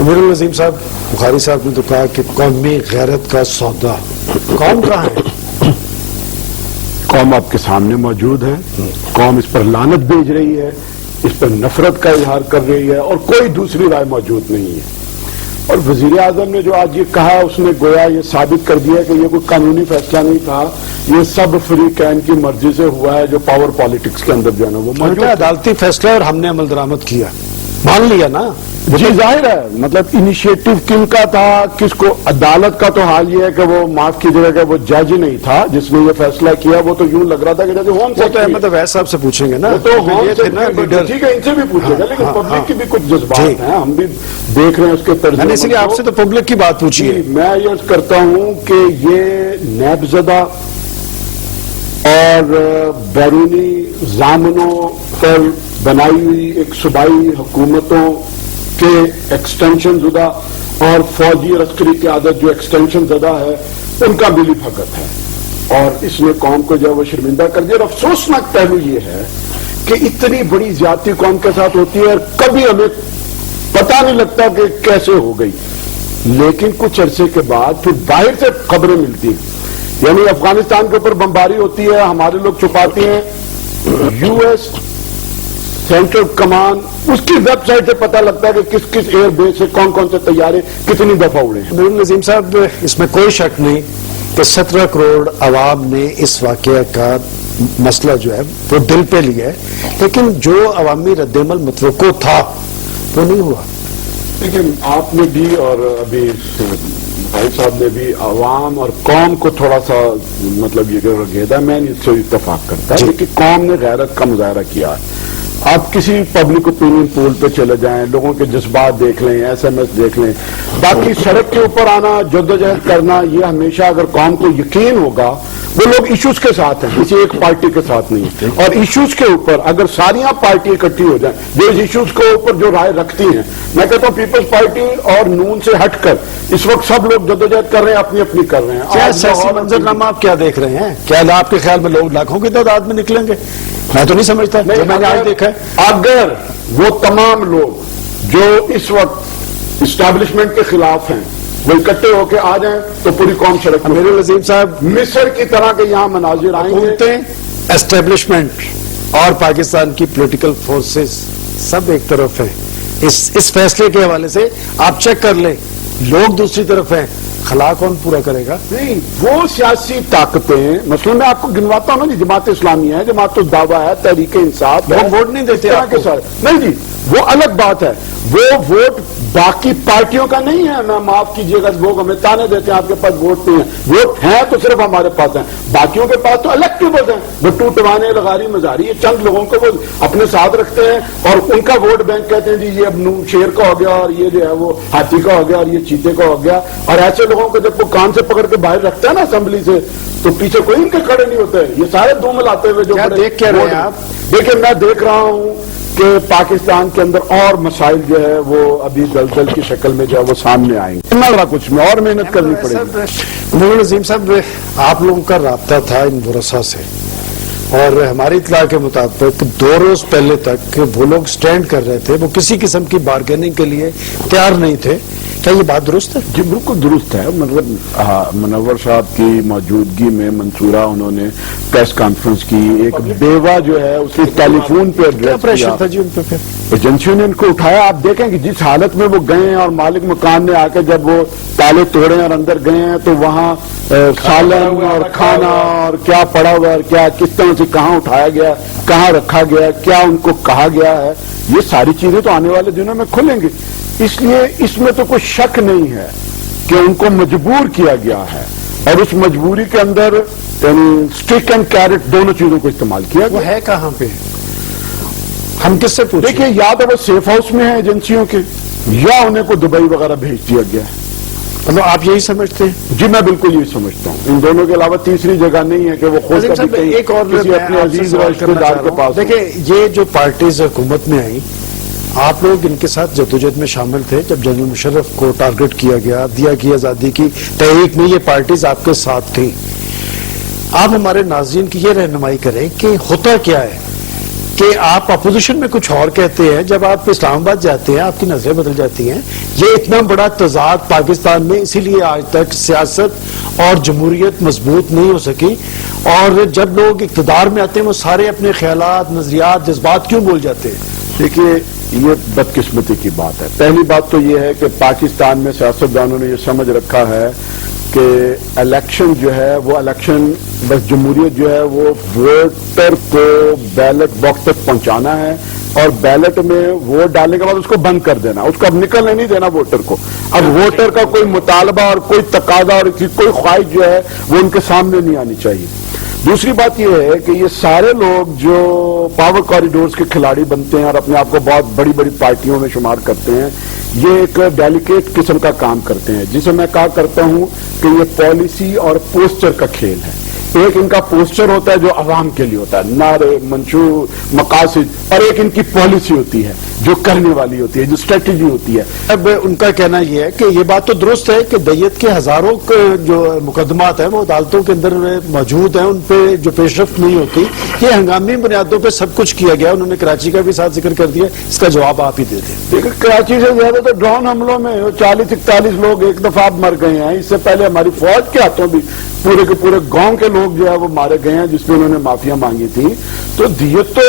امیر العظیم صاحب، بخاری صاحب نے تو کہا کہ قومی غیرت کا سودا، قوم کہاں ہے؟ قوم آپ کے سامنے موجود ہے، قوم اس پر لعنت بھیج رہی ہے، اس پر نفرت کا اظہار کر رہی ہے، اور کوئی دوسری رائے موجود نہیں ہے۔ اور وزیر اعظم نے جو آج یہ کہا، اس نے گویا یہ ثابت کر دیا کہ یہ کوئی قانونی فیصلہ نہیں تھا، یہ سب فریقین کی مرضی سے ہوا ہے، جو پاور پالیٹکس کے اندر جو ہے نا وہ موجود ہے۔ عدالتی فیصلہ اور ہم نے عمل درآمد کیا، مان لیا نا۔ جی ظاہر ہے، مطلب انیشیٹو کن کا تھا، کس کو؟ عدالت کا تو حال یہ ہے کہ وہ معاف کیجیے گا، وہ جج نہیں تھا جس نے یہ فیصلہ کیا، وہ تو یوں لگ رہا تھا کہ جیسے ہوم سیکرٹری۔ احمد اویس صاحب سے پوچھیں گے نا، تو ٹھیک ہے، ان سے بھی پوچھے گا، لیکن پبلک کی بھی کچھ جذبات ہیں، ہم بھی دیکھ رہے ہیں اس کے طرز عمل۔ اس لیے آپ سے تو پبلک کی بات پوچھی ہے۔ میں یہ کرتا ہوں کہ یہ نیب زدہ اور بیرونی ضامنوں پر بنائی ہوئی ایک صوبائی حکومتوں کے ایکسٹینشن زدہ اور فوجی اور عسکری قیادت جو ایکسٹینشن زدہ ہے، ان کا ملی بھگت ہے، اور اس نے قوم کو جو وہ شرمندہ کر دیا۔ اور افسوسناک پہلو یہ ہے کہ اتنی بڑی زیادتی قوم کے ساتھ ہوتی ہے اور کبھی ہمیں پتہ نہیں لگتا کہ کیسے ہو گئی، لیکن کچھ عرصے کے بعد پھر باہر سے خبریں ملتی ہیں، یعنی افغانستان کے اوپر بمباری ہوتی ہے، ہمارے لوگ چھپاتے ہیں، یو ایس سینٹرل کمان اس کی ویب سائٹ سے پتہ لگتا ہے کہ کس کس ایئر بیس سے کون کون سے طیارے کتنی دفعہ اڑے ہیں۔ امیر العظیم صاحب، اس میں کوئی شک نہیں کہ 17 کروڑ عوام نے اس واقعہ کا مسئلہ جو ہے وہ دل پہ لیا ہے، لیکن جو عوامی رد عمل متوقع تھا وہ نہیں ہوا۔ لیکن آپ نے بھی اور ابھی بھائی صاحب نے بھی عوام اور قوم کو تھوڑا سا مطلب یہ رگیدا، میں اس سے اتفاق کرتا ہے کہ قوم نے غیرت کا مظاہرہ کیا ہے۔ آپ کسی پبلک اوپینین پول پہ چلے جائیں، لوگوں کے جذبات دیکھ لیں، ایس ایم ایس دیکھ لیں، باقی سڑک کے اوپر آنا، جدوجہد کرنا، یہ ہمیشہ اگر قوم کو یقین ہوگا، وہ لوگ ایشوز کے ساتھ ہیں، کسی ایک پارٹی کے ساتھ نہیں، اور ایشوز کے اوپر اگر ساریاں پارٹی اکٹھی ہو جائیں جو اس ایشوز کے اوپر جو رائے رکھتی ہیں، میں کہتا ہوں پیپلز پارٹی اور نون سے ہٹ کر اس وقت سب لوگ جدوجہد کر رہے ہیں، اپنی اپنی کر رہے ہیں۔ کیا سیاسی منظرنامہ آپ کیا دیکھ رہے ہیں؟ کیا آپ کے خیال میں لوگ لاکھوں کی تعداد میں نکلیں گے؟ میں تو نہیں سمجھتا، جو میں نے آج دیکھا ہے۔ اگر وہ تمام لوگ جو اس وقت اسٹیبلشمنٹ کے خلاف ہیں وہ اکٹھے ہو کے آ جائیں تو پوری قوم سڑک پر۔ امیر العظیم صاحب، مصر کی طرح کے یہاں مناظر آئیں گے۔ اسٹیبلشمنٹ اور پاکستان کی پولیٹیکل فورسز سب ایک طرف ہیں، اس فیصلے کے حوالے سے آپ چیک کر لیں، لوگ دوسری طرف ہیں، خلا کون پورا کرے گا؟ نہیں، وہ سیاسی طاقتیں، مثلا میں آپ کو گنواتا ہوں نا، جماعت اسلامی ہے، جماعت الدعوہ ہے، تحریک انصاف، وہ ووٹ نہیں دیتے آپ کو۔ نہیں جی، وہ الگ بات ہے، وہ ووٹ باقی پارٹیوں کا نہیں ہے۔ میں معاف کیجیے گا، لوگ ہمیں تانے دیتے ہیں آپ کے پاس ووٹ نہیں ہے، ووٹ ہیں تو صرف ہمارے پاس ہیں، باقیوں کے پاس تو الیکٹیبلز ہیں، بٹو ٹوانے، لغاری مزاری، یہ چند لوگوں کو وہ اپنے ساتھ رکھتے ہیں اور ان کا ووٹ بینک کہتے ہیں جی یہ اب شیر کا ہو گیا اور یہ جو ہے وہ ہاتھی کا ہو گیا اور یہ چیتے کا ہو گیا، اور ایسے لوگوں کو جب وہ کان سے پکڑ کے باہر رکھتا ہے نا اسمبلی سے تو پیچھے کوئی ان کے کھڑے نہیں ہوتے، یہ سارے دو ملاتے ہوئے جو دیکھ کیا رہے ہیں آپ؟ دیکھیں، میں دیکھ رہا ہوں کہ پاکستان کے اندر اور مسائل جو ہے وہ ابھی دلدل کی شکل میں جو ہے وہ سامنے آئیں گے، نہ رہا کچھ میں اور محنت کرنی پڑے گی۔ امیر العظیم صاحب، آپ لوگوں کا رابطہ تھا ان ورثاء سے، اور ہماری اطلاع کے مطابق 2 روز پہلے تک وہ لوگ سٹینڈ کر رہے تھے، وہ کسی قسم کی بارگیننگ کے لیے تیار نہیں تھے، کیا یہ بات درست ہے؟ جی بالکل درست ہے، مطلب منور صاحب کی موجودگی میں منصورہ انہوں نے پریس کانفرنس کی، ایک بیوہ جو ہے اس کی ٹیلی فون پہ ایڈریس پریشر تھا جی ان پہ؟ ایجنسیوں نے ان کو اٹھایا، آپ دیکھیں کہ جس حالت میں وہ گئے ہیں، اور مالک مکان نے آ کے جب وہ تالے توڑے اور اندر گئے ہیں تو وہاں سالن اور کھانا اور کیا پڑا ہوا اور کیا کس طرح سے کہاں اٹھایا گیا، کہاں رکھا گیا، کیا ان کو کہا گیا ہے، یہ ساری چیزیں تو آنے والے دنوں میں کھلیں گی، اس لیے اس میں تو کوئی شک نہیں ہے کہ ان کو مجبور کیا گیا ہے، اور اس مجبوری کے اندر یعنی اسٹک اینڈ کیرٹ دونوں چیزوں کو استعمال کیا گیا۔ وہ ہے کہاں پہ؟ ہم کس سے پوچھیں؟ دیکھیں، یا تو وہ سیف ہاؤس میں ہیں ایجنسیوں کے، یا انہیں کو دبئی وغیرہ بھیج دیا گیا ہے۔ مطلب آپ یہی سمجھتے ہیں؟ جی میں بالکل یہی سمجھتا ہوں، ان دونوں کے علاوہ تیسری جگہ نہیں ہے کہ وہ خود ایک اور کسی اپنے عزیز رشتہ دار کے پاس۔ دیکھیں، یہ جو پارٹیز حکومت میں آئیں، آپ لوگ ان کے ساتھ جدوجہد میں شامل تھے، جب جنرل مشرف کو ٹارگٹ کیا گیا، دیا کی آزادی کی تحریک میں یہ پارٹیز آپ کے ساتھ تھیں۔ آپ ہمارے ناظرین کی یہ رہنمائی کریں کہ ہوتا کیا ہے کہ آپ اپوزیشن میں کچھ اور کہتے ہیں، جب آپ اسلام آباد جاتے ہیں آپ کی نظریں بدل جاتی ہیں. یہ اتنا بڑا تضاد پاکستان میں اسی لیے آج تک سیاست اور جمہوریت مضبوط نہیں ہو سکی، اور جب لوگ اقتدار میں آتے ہیں وہ سارے اپنے خیالات، نظریات، جذبات کیوں بول جاتے ہیں؟ دیکھیے یہ بدقسمتی کی بات ہے. پہلی بات تو یہ ہے کہ پاکستان میں سیاستدانوں نے یہ سمجھ رکھا ہے کہ الیکشن جو ہے وہ الیکشن بس جمہوریت جو ہے وہ ووٹر کو بیلٹ باکس تک پہنچانا ہے اور بیلٹ میں ووٹ ڈالنے کے بعد اس کو بند کر دینا، اس کو اب نکلنے نہیں دینا ووٹر کو. اب ووٹر کا کوئی مطالبہ اور کوئی تقاضا اور کوئی خواہش جو ہے وہ ان کے سامنے نہیں آنی چاہیے. دوسری بات یہ ہے کہ یہ سارے لوگ جو پاور کوریڈورز کے کھلاڑی بنتے ہیں اور اپنے آپ کو بہت بڑی بڑی پارٹیوں میں شمار کرتے ہیں، یہ ایک ڈیلیکیٹ قسم کا کام کرتے ہیں جسے میں کہا کرتا ہوں کہ یہ پالیسی اور پوسچر کا کھیل ہے. ایک ان کا پوسچر ہوتا ہے جو عوام کے لیے ہوتا ہے، نعرے، منشور، مقاصد، اور ایک ان کی پالیسی ہوتی ہے جو کرنے والی ہوتی ہے، جو اسٹریٹجی ہوتی ہے. اب ان کا کہنا یہ ہے کہ یہ بات تو درست ہے کہ دیت کے ہزاروں جو مقدمات ہیں وہ عدالتوں کے اندر موجود ہیں، ان پہ جو پیش رفت نہیں ہوتی، یہ ہنگامی بنیادوں پہ سب کچھ کیا گیا. انہوں نے کراچی کا بھی ساتھ ذکر کر دیا، اس کا جواب آپ ہی دے دیں. دیکھیں کراچی سے زیادہ تو ڈرون حملوں میں 40-41 لوگ ایک دفعہ مر گئے ہیں. اس سے پہلے ہماری فوج کے ہاتھوں بھی پورے کے پورے گاؤں کے لوگ جو ہے وہ مارے گئے ہیں جس میں انہوں نے معافیاں مانگی تھی. تو دیت تو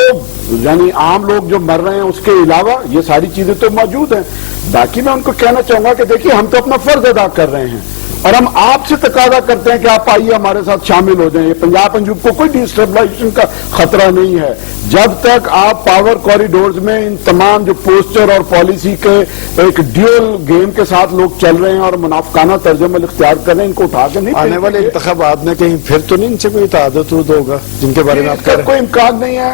یعنی عام لوگ جو مر رہے ہیں اس کے علاوہ یہ ساری چیزیں تو موجود ہیں. باقی میں ان کو کہنا چاہوں گا کہ دیکھیے ہم تو اپنا فرض ادا کر رہے ہیں اور ہم آپ سے تقاضا کرتے ہیں کہ آپ آئیے ہمارے ساتھ شامل ہو جائیں. یہ پنجاب پنجوب کو کوئی ڈیسٹیبلائزیشن کا خطرہ نہیں ہے جب تک آپ پاور کوریڈورز میں ان تمام جو پوسچر اور پالیسی کے ایک ڈیول گیم کے ساتھ لوگ چل رہے ہیں اور منافقانہ طرز عمل اختیار کر رہے ہیں. ان کو اٹھا کے نہیں آنے والے انتخابات میں کہیں پھر تو نہیں ان سے کوئی تعدد ہوگا جن کے بارے میں آپ کہہ رہے ہیں؟ کوئی امکان نہیں ہے.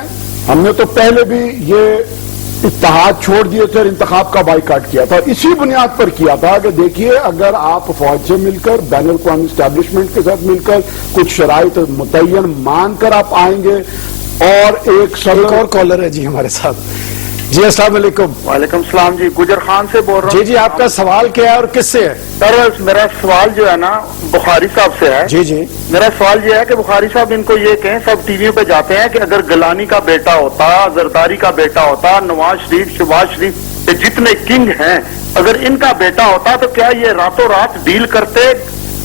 ہم نے تو پہلے بھی یہ اتحاد چھوڑ دیے تھے اور انتخاب کا بائیکاٹ کیا تھا، اسی بنیاد پر کیا تھا کہ دیکھیے اگر آپ فوج سے مل کر بین الاقوامی اسٹیبلشمنٹ کے ساتھ مل کر کچھ شرائط متعین مان کر آپ آئیں گے. اور ایک اور کالر ہے جی ہمارے ساتھ. جی السلام علیکم. وعلیکم السلام جی، گجر خان سے بول رہا ہوں. جی آپ کا سوال کیا ہے اور کس سے ہے؟ سر میرا سوال جو ہے نا بخاری صاحب سے ہے. جی میرا سوال یہ ہے کہ بخاری صاحب ان کو یہ کہیں، سب ٹی ویوں پہ جاتے ہیں کہ اگر گلانی کا بیٹا ہوتا، زرداری کا بیٹا ہوتا، نواز شریف، شہباز شریف، یہ جتنے کنگ ہیں، اگر ان کا بیٹا ہوتا تو کیا یہ راتوں رات ڈیل کرتے؟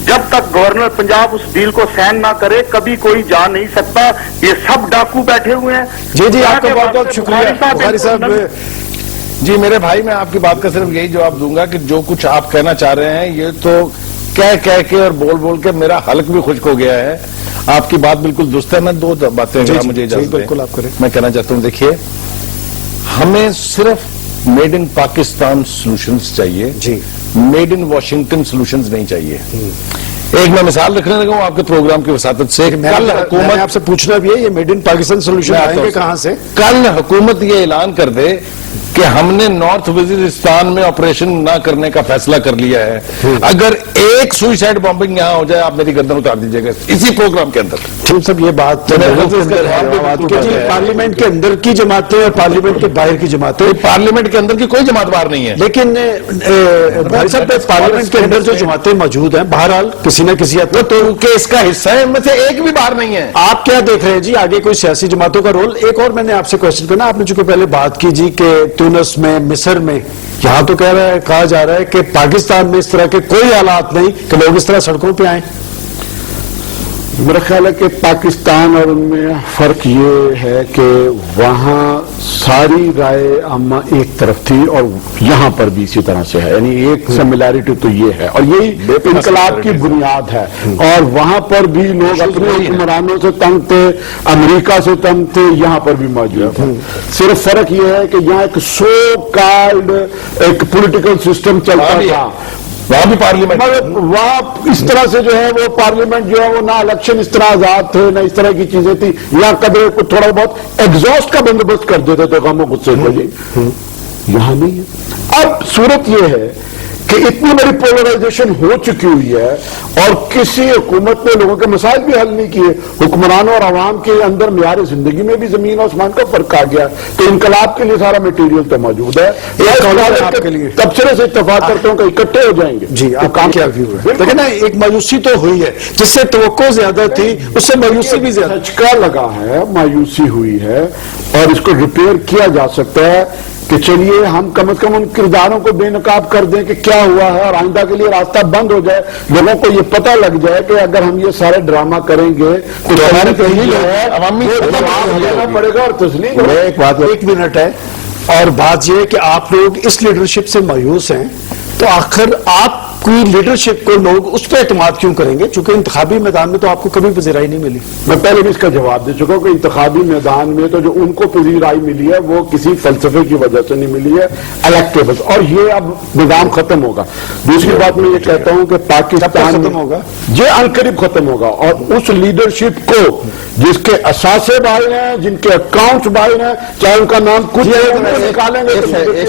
جب تک گورنر پنجاب اس ڈیل کو سائن نہ کرے کبھی کوئی جا نہیں سکتا. یہ سب ڈاکو بیٹھے ہوئے ہیں. جی آپ کا بہت بہت شکریہ بخاری صاحب. جی میرے بھائی، میں آپ کی بات کا صرف یہی جواب دوں گا کہ جو کچھ آپ کہنا چاہ رہے ہیں یہ تو کہہ کے اور بول کے میرا حلق بھی خشک ہو گیا ہے. آپ کی بات بالکل درست ہے. میں دو باتیں مجھے اجازت دیں. بالکل آپ کریں. میں کہنا چاہتا ہوں دیکھیے ہمیں صرف میڈ ان پاکستان سولوشنز چاہیے، جی میڈ ان واشنگٹن سولوشنز نہیں چاہیے. ایک میں مثال رکھنے لگا ہوں آپ کے پروگرام کی وساطت سے. کل حکومت آپ سے پوچھنا بھی ہے یہ میڈ ان پاکستان سولوشن آئیں گے کہاں سے؟ کل حکومت یہ اعلان کر دے کہ ہم نے نارتھ وزیرستان میں آپریشن نہ کرنے کا فیصلہ کر لیا ہے. اگر ایک سوئسائڈ بامبنگ یہاں ہو جائے آپ میری گردن اتار دیجیے گا اسی پروگرام کے اندر. سب یہ بات پارلیمنٹ کے اندر کی جماعتیں اور پارلیمنٹ کے باہر کی جماعتیں. پارلیمنٹ کے اندر کی کوئی جماعت باہر نہیں ہے، لیکن پارلیمنٹ کے اندر جو جماعتیں موجود ہیں بہرحال کسی نہ کسی حد تک تو کہ اس کا حصہ ہے، ان میں سے ایک بھی باہر نہیں ہے. آپ کیا دیکھ رہے ہیں جی آگے کوئی سیاسی جماعتوں کا رول؟ ایک اور میں نے آپ سے کوشچن کرنا، آپ نے چونکہ پہلے بات کی جی کہ تونس میں، مصر میں، یہاں تو کہا جا رہا ہے کہ پاکستان میں اس طرح کے کوئی حالات نہیں کہ لوگ اس طرح سڑکوں پہ آئیں. میرا خیال ہے کہ پاکستان اور ان میں فرق یہ ہے کہ وہاں ساری رائے عامہ ایک طرف تھی اور یہاں پر بھی اسی طرح سے ہے. یعنی ایک سملیرٹی تو یہ ہے اور یہی انقلاب کی بنیاد ہے. اور وہاں پر بھی لوگ اپنے حکمرانوں سے تنگ تھے، امریکہ سے تنگ تھے، یہاں پر بھی موجود ہے. صرف فرق یہ ہے کہ یہاں ایک سو کالڈ ایک پولیٹیکل سسٹم چلتا تھا، وہاں بھی پارلیمنٹ، وہاں اس طرح سے جو ہے وہ پارلیمنٹ جو ہے وہ نہ الیکشن اس طرح آزاد تھے نہ اس طرح کی چیزیں تھی. یہاں قدرے کو تھوڑا بہت ایگزاسٹ کا بندوبست کر دیتے تھے غم و غصے کو. جی یہاں نہیں ہے. اب صورت یہ ہے کہ اتنی بڑی پولرائزیشن ہو چکی ہوئی ہے اور کسی حکومت نے لوگوں کے مسائل بھی حل نہیں کیے. حکمرانوں اور عوام کے اندر معیار زندگی میں بھی زمین اور آسمان کا فرق آ گیا. تو انقلاب کے لیے سارا میٹیریل تو موجود ہے. آپ کے لیے تبصرے سے اتفاق کرتا ہوں کہ اکٹھے ہو جائیں گے. جی آپ کا کیا ویو ہے؟ لیکن نا ایک مایوسی تو ہوئی ہے، جس سے توقع زیادہ تھی اس سے مایوسی بھی زیادہ. دھچکا لگا ہے، مایوسی ہوئی ہے اور اس کو ریپیئر کیا جا سکتا ہے کہ چلیے ہم کم از کم ان کرداروں کو بے نقاب کر دیں کہ کیا ہوا ہے اور آئندہ کے لیے راستہ بند ہو جائے. لوگوں کو یہ پتہ لگ جائے کہ اگر ہم یہ سارے ڈرامہ کریں گے تو ہمارے دینا پڑے گا اور تسلیم. ایک منٹ ہے اور بات یہ ہے کہ آپ لوگ اس لیڈرشپ سے مایوس ہیں تو آخر آپ کی لیڈرشپ کو لوگ اس پہ اعتماد کیوں کریں گے؟ چونکہ انتخابی میدان میں تو آپ کو کبھی پذیرائی نہیں ملی. میں پہلے بھی اس کا جواب دے چکا ہوں کہ انتخابی میدان میں تو جو ان کو پذیرائی ملی ہے وہ کسی فلسفے کی وجہ سے نہیں ملی ہے، الیکٹیبلز، اور یہ اب نظام ختم ہوگا. دوسری بات میں یہ کہتا ہوں کہ پاکستان ختم ہوگا، یہ عنقریب ختم ہوگا اور اس لیڈرشپ کو جس کے اثاثے باہر ہیں، جن کے اکاؤنٹس باہر ہیں، چاہے ان کا نام کچھ ہے، ان کو نکالیں گے.